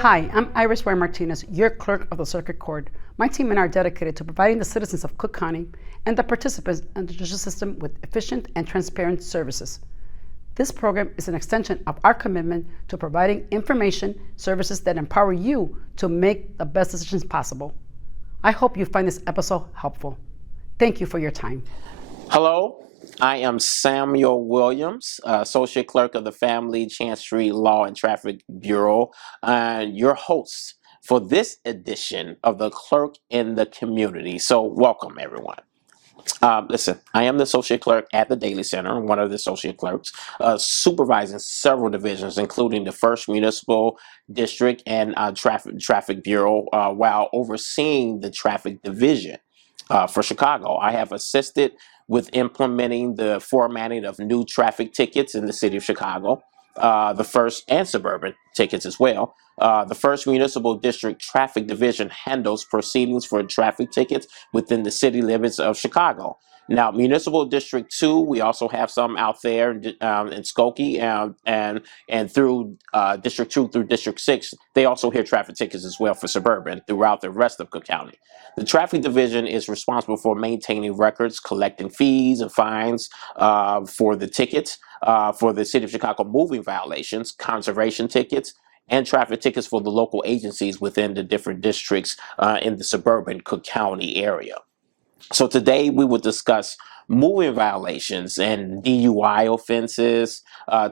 Hi, I'm Iris Ware Martinez, your clerk of the Circuit Court. My team and I are dedicated to providing the citizens of Cook County and the participants in the judicial system with efficient and transparent services. This program is an extension of our commitment to providing information services that empower you to make the best decisions possible. I hope you find this episode helpful. Thank you for your time. Hello, I am Samuel Williams, Associate Clerk of the Family Chancery Law and Traffic Bureau, and your host for this edition of the Clerk in the Community. So welcome, everyone. Listen, I am the Associate Clerk at the Daily Center, one of the Associate Clerks, supervising several divisions, including the 1st Municipal District and Traffic Bureau, while overseeing the Traffic Division for Chicago. I have assisted with implementing the formatting of new traffic tickets in the city of Chicago, the 1st and suburban tickets as well. The 1st Municipal District Traffic Division handles proceedings for traffic tickets within the city limits of Chicago. Now, Municipal District 2, we also have some out there in Skokie, and through District 2 through District 6, they also hear traffic tickets as well for suburban throughout the rest of Cook County. The Traffic Division is responsible for maintaining records, collecting fees and fines for the tickets, for the City of Chicago moving violations, conservation tickets, and traffic tickets for the local agencies within the different districts in the suburban Cook County area. So today we will discuss moving violations and DUI offenses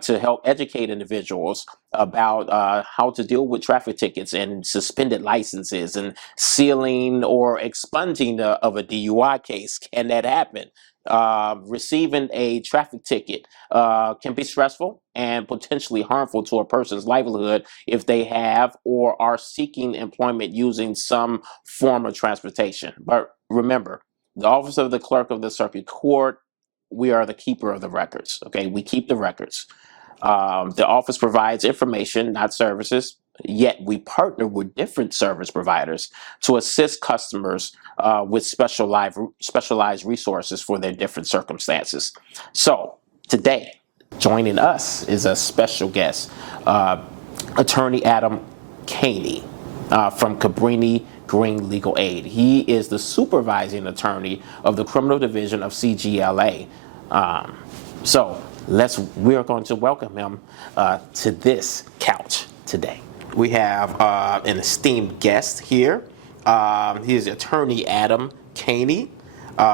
to help educate individuals about how to deal with traffic tickets and suspended licenses and sealing or expunging of a DUI case. Can that happen? Receiving a traffic ticket can be stressful and potentially harmful to a person's livelihood if they have or are seeking employment using some form of transportation. But remember, the Office of the Clerk of the Circuit Court, we are the keeper of the records, okay? We keep the records. The office provides information, not services, yet we partner with different service providers to assist customers with specialized resources for their different circumstances. So today, joining us is a special guest, Attorney Adam Kaney from Cabrini Green Legal Aid. He is the supervising attorney of the criminal division of CGLA. So we're going to welcome him to this couch today. We have an esteemed guest here. He is Attorney Adam Kaney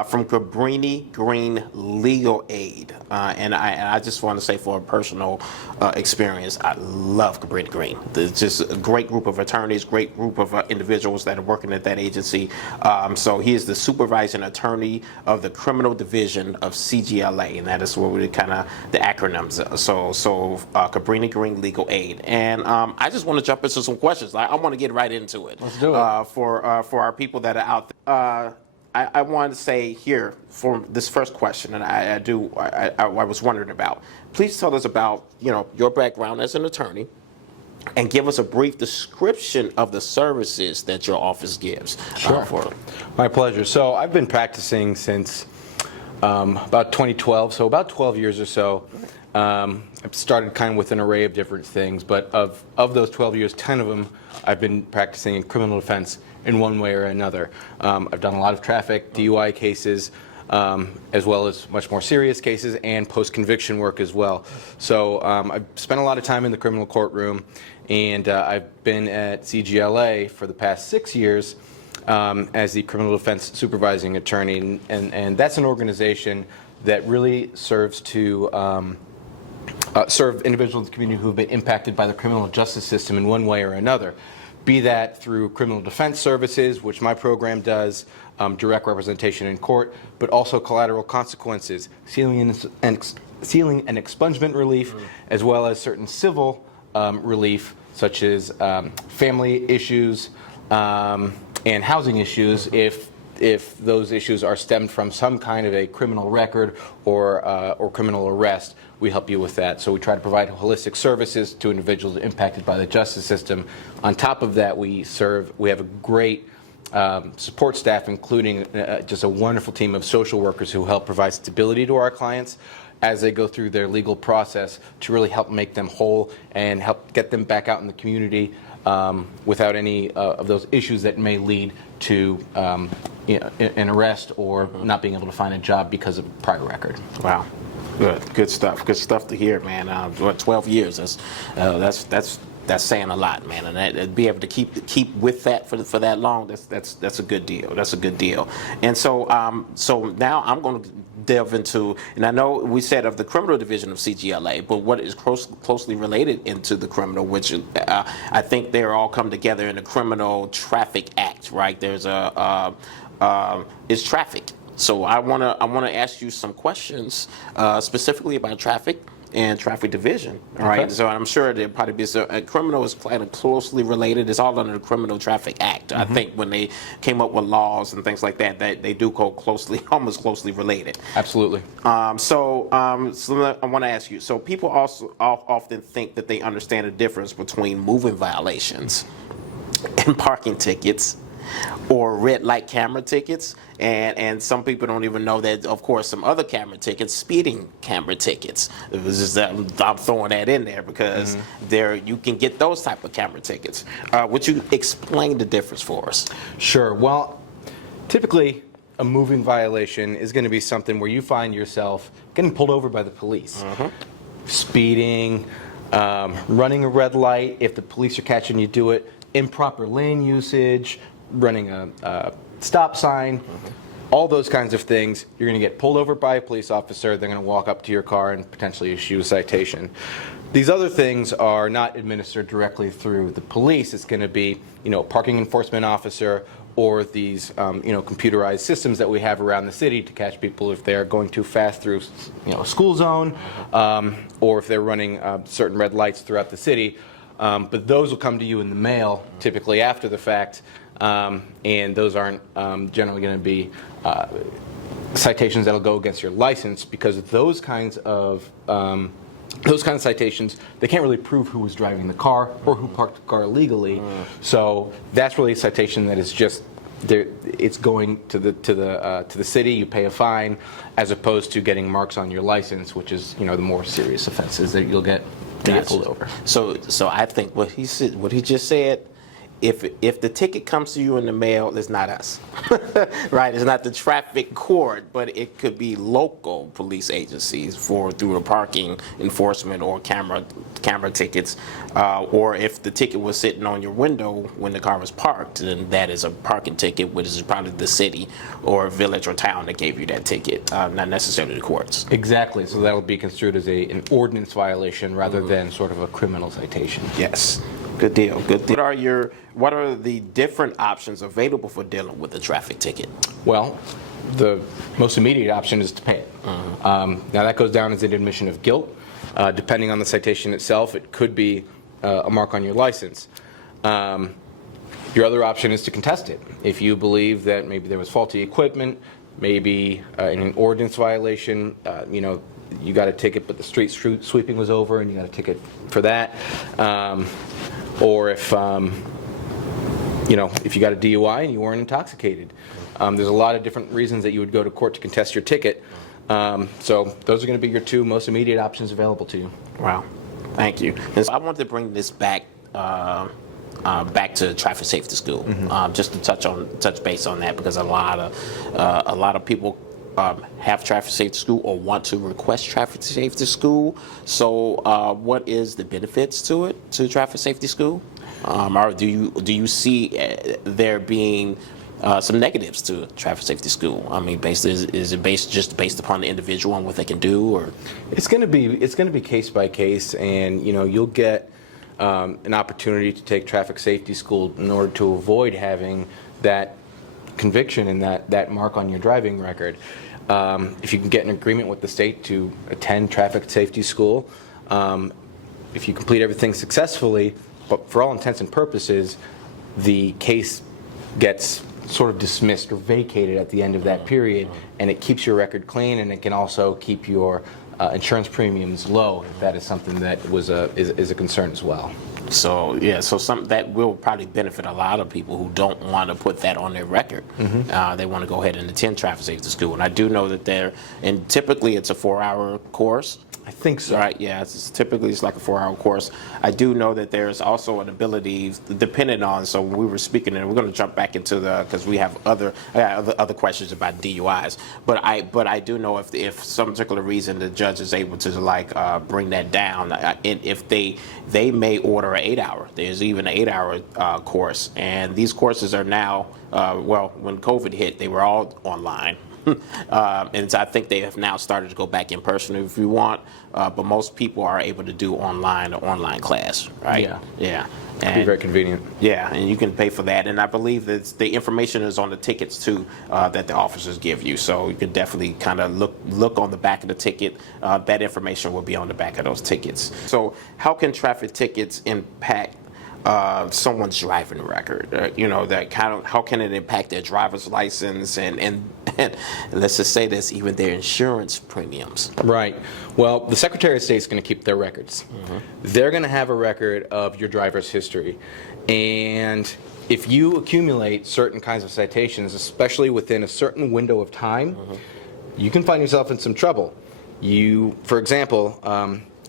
from Cabrini Green Legal Aid. And I just want to say, for a personal experience, I love Cabrini Green. It's just a great group of attorneys, great group of individuals that are working at that agency. So he is the supervising attorney of the criminal division of CGLA, and that is what we kind of the acronyms. So Cabrini Green Legal Aid. And I just want to jump into some questions. I want to get right into it. Let's do it. For our people that are out there. I wanted to say here for this first question, and I was wondering about. Please tell us about your background as an attorney, and give us a brief description of the services that your office gives. Sure. My pleasure. So I've been practicing since about 2012, so about 12 years or so. I've started kind of with an array of different things, but of those 12 years, 10 of them I've been practicing in criminal defense in one way or another. I've done a lot of traffic, DUI cases, as well as much more serious cases and post-conviction work as well. So I've spent a lot of time in the criminal courtroom, and I've been at CGLA for the past 6 years as the criminal defense supervising attorney, and that's an organization that really serves to serve individuals in the community who have been impacted by the criminal justice system in one way or another. Be that through criminal defense services, which my program does, direct representation in court, but also collateral consequences, sealing and expungement relief, as well as certain civil relief, such as family issues and housing issues, if those issues are stemmed from some kind of a criminal record or criminal arrest. We help you with that. So we try to provide holistic services to individuals impacted by the justice system. On top of that, we have a great support staff, including just a wonderful team of social workers who help provide stability to our clients as they go through their legal process to really help make them whole and help get them back out in the community without any of those issues that may lead to an arrest or not being able to find a job because of a prior record. Wow. Good stuff. Good stuff to hear, man. 12 years. That's saying a lot, man. And that, be able to keep with that for that long. That's a good deal. That's a good deal. And so now I'm going to delve into, and I know we said of the criminal division of CGLA, but what is closely related into the criminal, which I think they're all come together in the Criminal Traffic Act, right? There's is traffic. So I wanna ask you some questions specifically about traffic and traffic division. All right. Okay. So I'm sure there probably be criminal is kind of closely related. It's all under the Criminal Traffic Act. I think when they came up with laws and things like that, they do go almost closely related. Absolutely. So I want to ask you. So people also often think that they understand the difference between moving violations and parking tickets, or red light camera tickets, and some people don't even know that, of course, some other camera tickets, speeding camera tickets. It was just I'm throwing that in there because you can get those type of camera tickets. Would you explain the difference for us? Sure. Well, typically a moving violation is going to be something where you find yourself getting pulled over by the police, speeding, running a red light if the police are catching you do it, improper lane usage, running a stop sign, all those kinds of things. You're going to get pulled over by a police officer. They're going to walk up to your car and potentially issue a citation. These other things are not administered directly through the police. It's going to be, a parking enforcement officer or these, computerized systems that we have around the city to catch people if they're going too fast through, a school zone, or if they're running certain red lights throughout the city. But those will come to you in the mail, typically after the fact. And those aren't generally going to be citations that'll go against your license, because those kinds of citations, they can't really prove who was driving the car or who parked the car illegally. So that's really a citation that is just there. It's going to the city. You pay a fine, as opposed to getting marks on your license, which is the more serious offenses that you'll get pulled over. So I think what he just said. If the ticket comes to you in the mail, it's not us, right? It's not the traffic court, but it could be local police agencies through the parking enforcement or camera tickets, or if the ticket was sitting on your window when the car was parked, then that is a parking ticket, which is probably the city or village or town that gave you that ticket, not necessarily the courts. Exactly. So that'll be construed as an ordinance violation rather than sort of a criminal citation. Yes. Good deal. Good deal. What are the different options available for dealing with a traffic ticket? Well, the most immediate option is to pay it. Now that goes down as an admission of guilt. Depending on the citation itself, it could be a mark on your license. Your other option is to contest it. If you believe that maybe there was faulty equipment, maybe in an ordinance violation, you got a ticket, but the street sweeping was over, and you got a ticket for that. Or if if you got a DUI and you weren't intoxicated. There's a lot of different reasons that you would go to court to contest your ticket. So those are going to be your two most immediate options available to you. Wow, thank you. And so I wanted to bring this back to traffic safety school, just to touch base on that, because a lot of people have traffic safety school or want to request traffic safety school. So what is the benefits to traffic safety school? Or do you see there being some negatives to traffic safety school? I mean, is it based upon the individual and what they can do, or? It's going to be case by case, and you'll get an opportunity to take traffic safety school in order to avoid having that conviction and that mark on your driving record. If you can get an agreement with the state to attend traffic safety school, if you complete everything successfully, but for all intents and purposes, the case gets sort of dismissed or vacated at the end of that period, and it keeps your record clean, and it can also keep your insurance premiums low, if that is something that is a concern as well. So something that will probably benefit a lot of people who don't want to put that on their record. They want to go ahead and attend traffic safety school, and I do know that and typically it's a 4-hour course. I think so. Right, yeah, typically it's like a 4-hour course. I do know that there's also an ability, depending on, so when we were speaking, and we're going to jump back into because we have other questions about DUIs, but I do know if some particular reason the judge is able to bring that down, if they may order an 8-hour. There's even an 8-hour course, and these courses are now, when COVID hit, they were all online. And so I think they have now started to go back in person if you want, but most people are able to do online class, right? Yeah. Yeah. It'd be very convenient. Yeah, and you can pay for that. And I believe that the information is on the tickets too that the officers give you. So you can definitely kind of look on the back of the ticket. That information will be on the back of those tickets. So how can traffic tickets impact someone's driving record? How can it impact their driver's license and let's just say this, even their insurance premiums? Right. Well, the Secretary of State is going to keep their records. They're going to have a record of your driver's history. And if you accumulate certain kinds of citations, especially within a certain window of time, you can find yourself in some trouble. For example,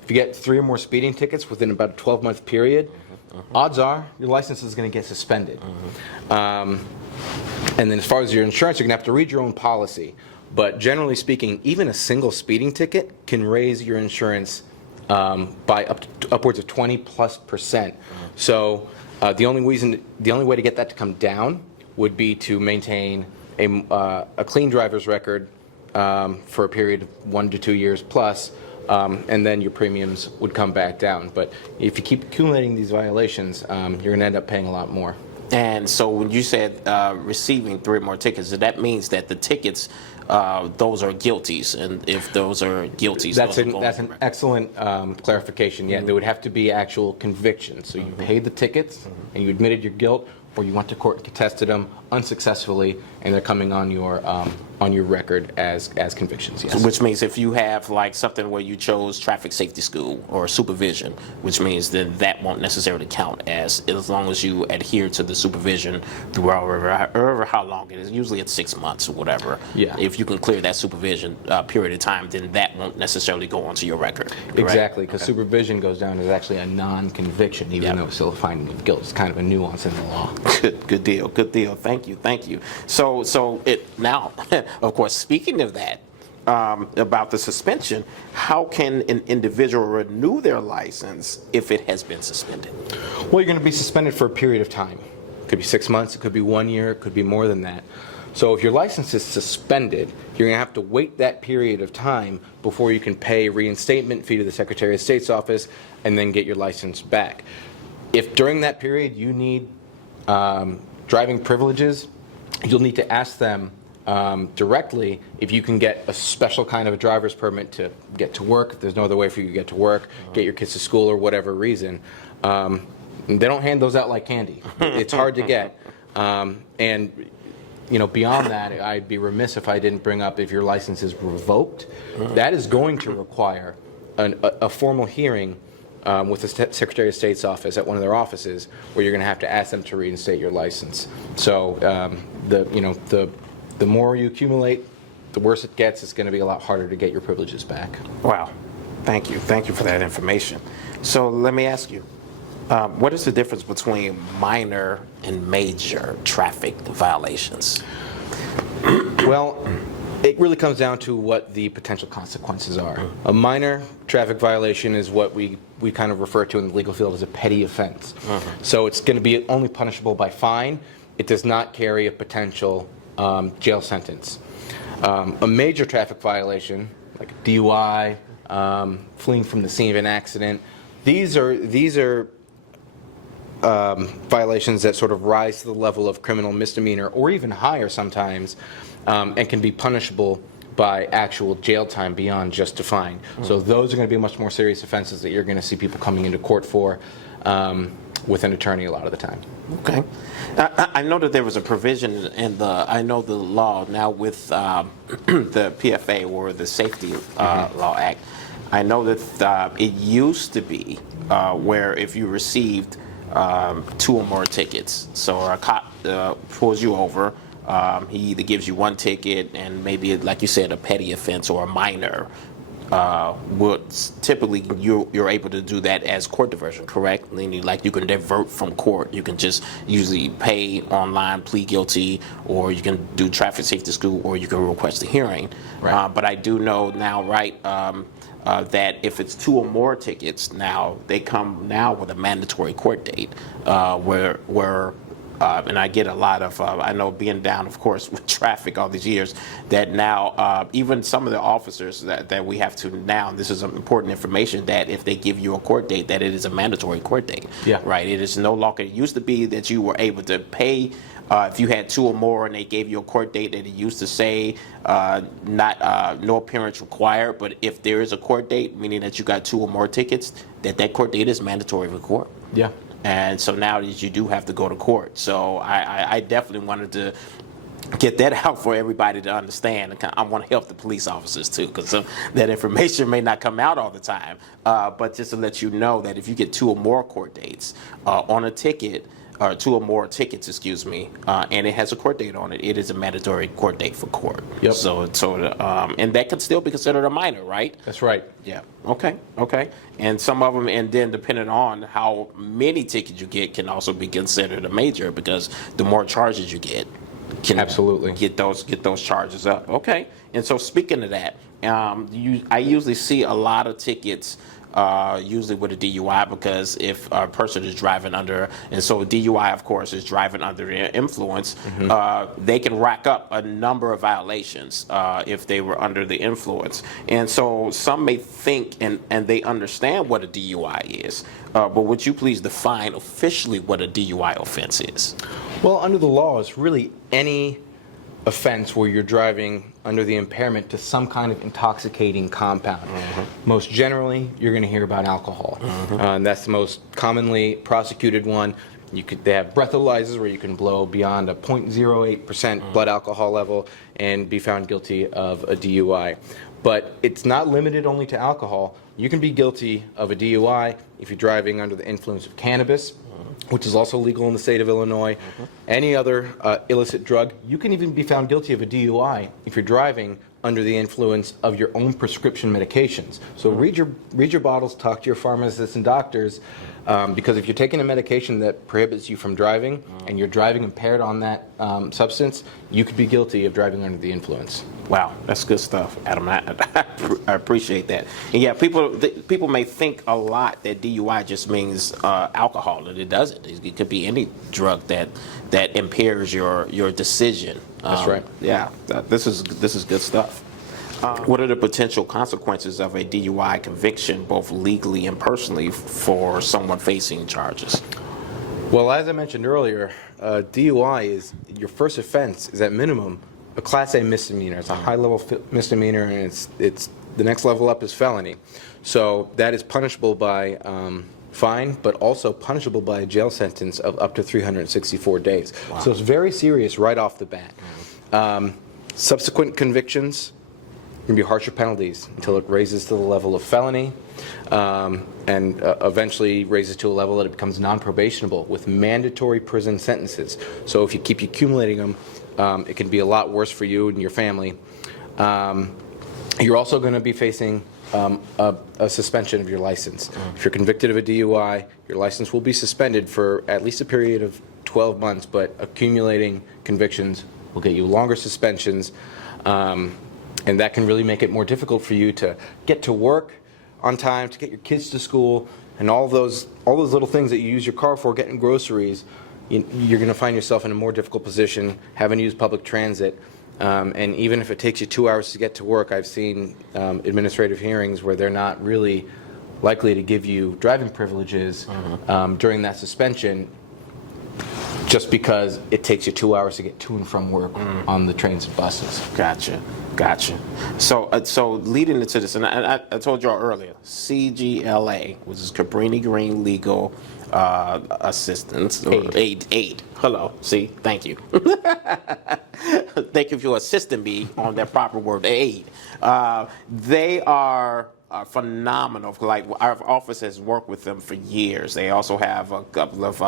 if you get 3 or more speeding tickets within about a 12-month period, odds are your license is going to get suspended. And then as far as your insurance, you're going to have to read your own policy. But generally speaking, even a single speeding ticket can raise your insurance by upwards of 20+%. So the only way to get that to come down would be to maintain a clean driver's record for a period of 1 to 2 years plus. And then your premiums would come back down. But if you keep accumulating these violations, you're going to end up paying a lot more. And so when you said receiving 3 more tickets, that means that the tickets, those are guilties. And if those are guilties, that's an excellent clarification. Yeah, there would have to be actual convictions. So you paid the tickets and you admitted your guilt, or you went to court and contested them unsuccessfully, and they're coming on your record as convictions. Yes. Which means if you have something where you chose traffic safety school or supervision, which means that won't necessarily count as long as you adhere to the supervision through however how long it is. Usually it's 6 months or whatever. Yeah. If you can clear that supervision period of time, then that won't necessarily go onto your record. Correct? Exactly, because supervision goes down as actually a non-conviction, even though it's still a finding of guilt. It's kind of a nuance in the law. Good deal. Thank you. So it now, of course, speaking of that, about the suspension, how can an individual renew their license if it has been suspended? Well, you're going to be suspended for a period of time. It could be 6 months, it could be 1 year, it could be more than that. So if your license is suspended, you're going to have to wait that period of time before you can pay a reinstatement fee to the Secretary of State's office and then get your license back. If during that period you need driving privileges, you'll need to ask them directly if you can get a special kind of a driver's permit to get to work. If there's no other way for you to get to work, get your kids to school or whatever reason. They don't hand those out like candy. It's hard to get. And beyond that, I'd be remiss if I didn't bring up if your license is revoked. That is going to require a formal hearing with the Secretary of State's office at one of their offices, where you're going to have to ask them to reinstate your license. So the more you accumulate, the worse it gets. It's going to be a lot harder to get your privileges back. Wow. Thank you for that information. So let me ask you, what is the difference between minor and major traffic violations? Well, it really comes down to what the potential consequences are. A minor traffic violation is what we kind of refer to in the legal field as a petty offense. So it's going to be only punishable by fine. It does not carry a potential jail sentence. A major traffic violation, like a DUI, fleeing from the scene of an accident, these are violations that sort of rise to the level of criminal misdemeanor or even higher sometimes, and can be punishable by actual jail time beyond just a fine. So those are going to be much more serious offenses that you're going to see people coming into court for with an attorney a lot of the time. Okay. I know that there was a provision in the law now with the PFA, or the Safety Law Act. I know that it used to be where if you received 2 or more tickets, so a cop pulls you over, he either gives you 1 ticket and maybe, like you said, a petty offense or a minor would typically you're able to do that as court diversion, correct? Meaning, like, you can divert from court. You can just usually pay online, plead guilty, or you can do traffic safety school, or you can request a hearing. Right. But I do know now, right, that if it's 2 or more tickets, now they come now with a mandatory court date, where and I get a lot of, I know being down, of course, with traffic all these years, that now even some of the officers that we have to now, and this is important information, that if they give you a court date, that it is a mandatory court date. Yeah. Right. It is no longer, it used to be that you were able to pay if you had 2 or more and they gave you a court date, that it used to say no appearance required, but if there is a court date, meaning that you got 2 or more tickets, that court date is mandatory for court. Yeah. And so now you do have to go to court. So I definitely wanted to get that out for everybody to understand. I want to help the police officers too, because that information may not come out all the time. But just to let you know that if you get 2 or more court dates on a ticket, or 2 or more tickets, excuse me, and it has a court date on it, it is a mandatory court date for court. Yep. So and that could still be considered a minor, right? That's right. Yeah. Okay. And some of them, and then depending on how many tickets you get, can also be considered a major, because the more charges you get, can Absolutely get those charges up. Okay. And so speaking of that, I usually see a lot of tickets. Usually with a DUI, because if a person is driving under, and so a DUI, of course, is driving under the influence, they can rack up a number of violations if they were under the influence. And so some may think and they understand what a DUI is, but would you please define officially what a DUI offense is? Well, under the law, it's really any offense where you're driving under the impairment to some kind of intoxicating compound. Most generally, you're going to hear about alcohol. And that's the most commonly prosecuted one. They have breathalyzers where you can blow beyond a 0.08% blood alcohol level and be found guilty of a DUI. But it's not limited only to alcohol. You can be guilty of a DUI if you're driving under the influence of cannabis, which is also legal in the state of Illinois. Any other illicit drug. You can even be found guilty of a DUI if you're driving under the influence of your own prescription medications. So read your bottles, talk to your pharmacists and doctors, because if you're taking a medication that prohibits you from driving and you're driving impaired on that substance, you could be guilty of driving under the influence. Wow, that's good stuff, Adam. I appreciate that. And yeah, people may think a lot that DUI just means alcohol, and it doesn't. It could be any drug that impairs your decision. That's right. Yeah, this is good stuff. What are the potential consequences of a DUI conviction, both legally and personally, for someone facing charges? Well, as I mentioned earlier, DUI is your first offense is at minimum a Class A misdemeanor. It's a high-level misdemeanor, and it's the next level up is felony. So that is punishable by fine, but also punishable by a jail sentence of up to 364 days. Wow. So it's very serious right off the bat. Subsequent convictions can be harsher penalties until it raises to the level of felony, and eventually raises to a level that it becomes non-probationable with mandatory prison sentences. So if you keep accumulating them, it can be a lot worse for you and your family. You're also going to be facing a suspension of your license. If you're convicted of a DUI, your license will be suspended for at least a period of 12 months, but accumulating convictions will get you longer suspensions, and that can really make it more difficult for you to get to work on time, to get your kids to school, and all those little things that you use your car for, getting groceries. You're going to find yourself in a more difficult position, having to use public transit. And even if it takes you 2 hours to get to work, I've seen administrative hearings where they're not really likely to give you driving privileges during that suspension, just because it takes you 2 hours to get to and from work on the trains and buses. Gotcha. So leading into this, and I told y'all earlier, CGLA, which is Cabrini Green Legal Assistance or Aid. Hello. See, thank you. Thank you for assisting me on that proper word, aid. They are phenomenal. Like, our office has worked with them for years. They also have a couple of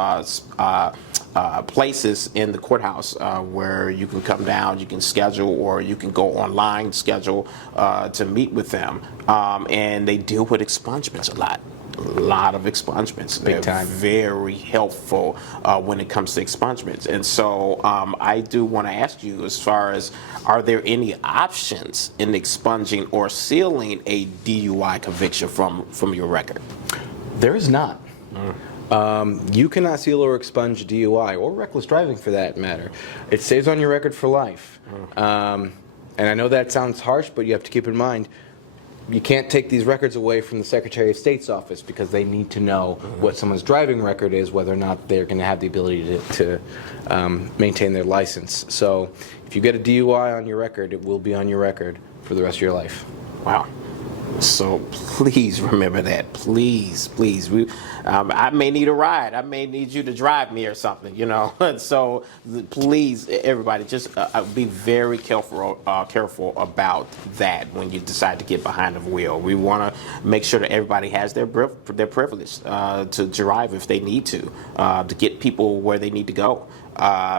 places in the courthouse where you can come down, you can schedule, or you can go online, schedule to meet with them. And they deal with expungements a lot. A lot of expungements. Big time. Very helpful when it comes to expungements. And so I do want to ask you, as far as, are there any options in expunging or sealing a DUI conviction from your record? There is not. You cannot seal or expunge DUI, or reckless driving for that matter. It stays on your record for life. And I know that sounds harsh, but you have to keep in mind, you can't take these records away from the Secretary of State's office, because they need to know what someone's driving record is, whether or not they're going to have the ability to maintain their license. So if you get a DUI on your record, it will be on your record for the rest of your life. Wow. So please remember that. Please, please. I may need a ride. I may need you to drive me or something, you know. So please, everybody, just be very careful about that when you decide to get behind the wheel. We want to make sure that everybody has their privilege to drive if they need to get people where they need to go.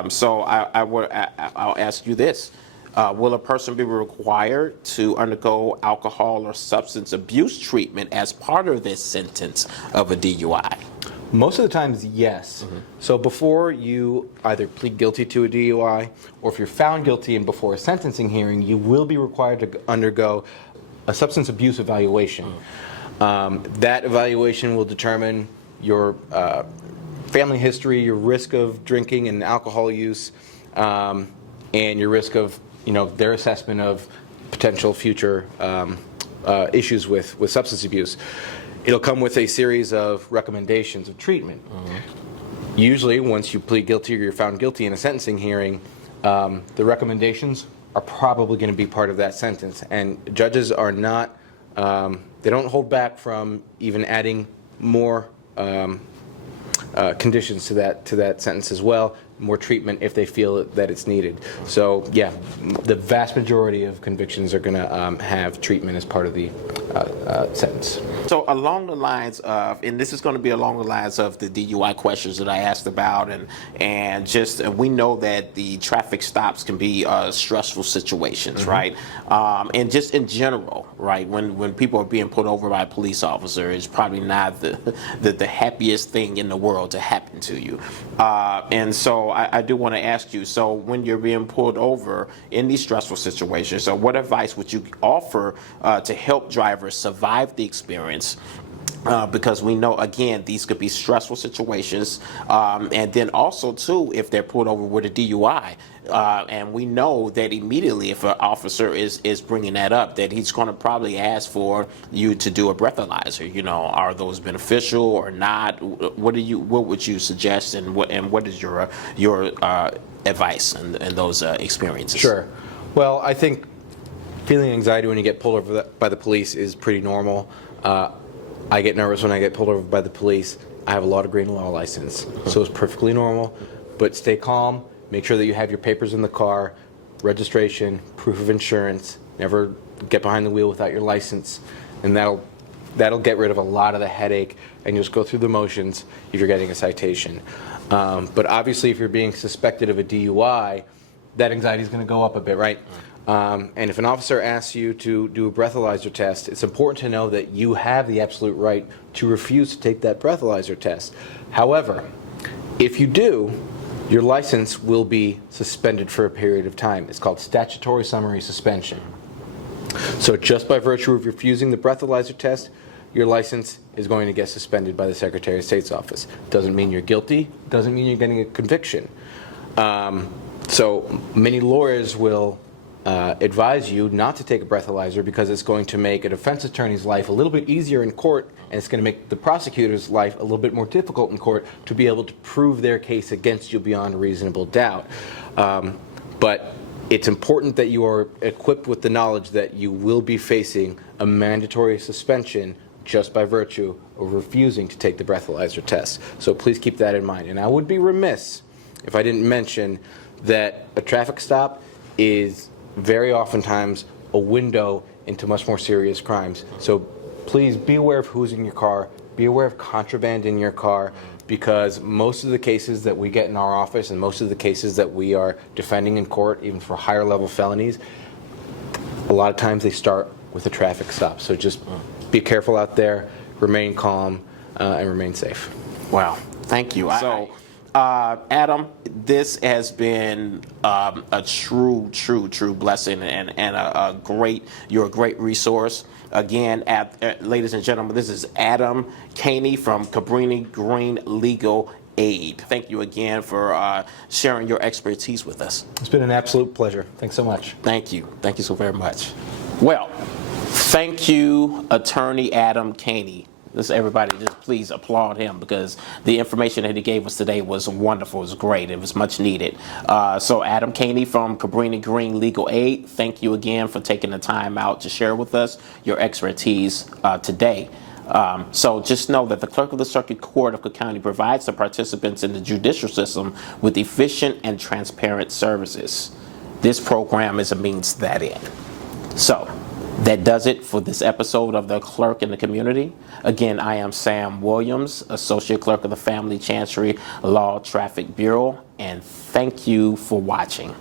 So I'll ask you this. Will a person be required to undergo alcohol or substance abuse treatment as part of this sentence of a DUI? Most of the times, yes. So before you either plead guilty to a DUI, or if you're found guilty and before a sentencing hearing, you will be required to undergo a substance abuse evaluation. That evaluation will determine your family history, your risk of drinking and alcohol use, and your risk of their assessment of potential future issues with substance abuse. It'll come with a series of recommendations of treatment. Usually, once you plead guilty or you're found guilty in a sentencing hearing, the recommendations are probably going to be part of that sentence. And judges are not, they don't hold back from even adding more conditions to that sentence as well, more treatment if they feel that it's needed. So yeah, the vast majority of convictions are going to have treatment as part of the sentence. So along the lines of, and this is going to be along the lines of the DUI questions that I asked about, and just we know that the traffic stops can be stressful situations, right? And just in general, right? When people are being pulled over by a police officer, it's probably not the happiest thing in the world to happen to you. And so I do want to ask you, so when you're being pulled over in these stressful situations, so what advice would you offer to help drivers survive the experience? Because we know, again, these could be stressful situations. And then also, too, if they're pulled over with a DUI, and we know that immediately if an officer is bringing that up, that he's going to probably ask for you to do a breathalyzer. Are those beneficial or not? What would you suggest, and what is your advice in those experiences? Sure. Well, I think feeling anxiety when you get pulled over by the police is pretty normal. I get nervous when I get pulled over by the police. I have a law degree and a law license, so it's perfectly normal. But stay calm. Make sure that you have your papers in the car, registration, proof of insurance. Never get behind the wheel without your license, and that'll get rid of a lot of the headache, and you'll just go through the motions if you're getting a citation. But obviously, if you're being suspected of a DUI, that anxiety is going to go up a bit, right? And if an officer asks you to do a breathalyzer test, it's important to know that you have the absolute right to refuse to take that breathalyzer test. However, if you do, your license will be suspended for a period of time. It's called statutory summary suspension. So just by virtue of refusing the breathalyzer test, your license is going to get suspended by the Secretary of State's office. Doesn't mean you're guilty, doesn't mean you're getting a conviction. So many lawyers will advise you not to take a breathalyzer because it's going to make a defense attorney's life a little bit easier in court, and it's going to make the prosecutor's life a little bit more difficult in court to be able to prove their case against you beyond a reasonable doubt. But it's important that you are equipped with the knowledge that you will be facing a mandatory suspension just by virtue of refusing to take the breathalyzer test. So please keep that in mind. And I would be remiss if I didn't mention that a traffic stop is very oftentimes a window into much more serious crimes. So please be aware of who's in your car, be aware of contraband in your car, because most of the cases that we get in our office and most of the cases that we are defending in court, even for higher level felonies, a lot of times they start with a traffic stop. So just be careful out there, remain calm, and remain safe. Wow, thank you. So, Adam, this has been a true blessing and you're a great resource. Again, ladies and gentlemen, this is Adam Kaney from Cabrini Green Legal Aid. Thank you again for sharing your expertise with us. It's been an absolute pleasure. Thanks so much. Thank you. Thank you so very much. Well, thank you, Attorney Adam Kaney. Everybody just please applaud him, because the information that he gave us today was wonderful. It was great. It was much needed. So Adam Kaney from Cabrini Green Legal Aid, thank you again for taking the time out to share with us your expertise today. So just know that the Clerk of the Circuit Court of Cook County provides the participants in the judicial system with efficient and transparent services. This program is a means to that end. So that does it for this episode of the Clerk in the Community. Again, I am Sam Williams, Associate Clerk of the Family Chancery Law Traffic Bureau, and thank you for watching.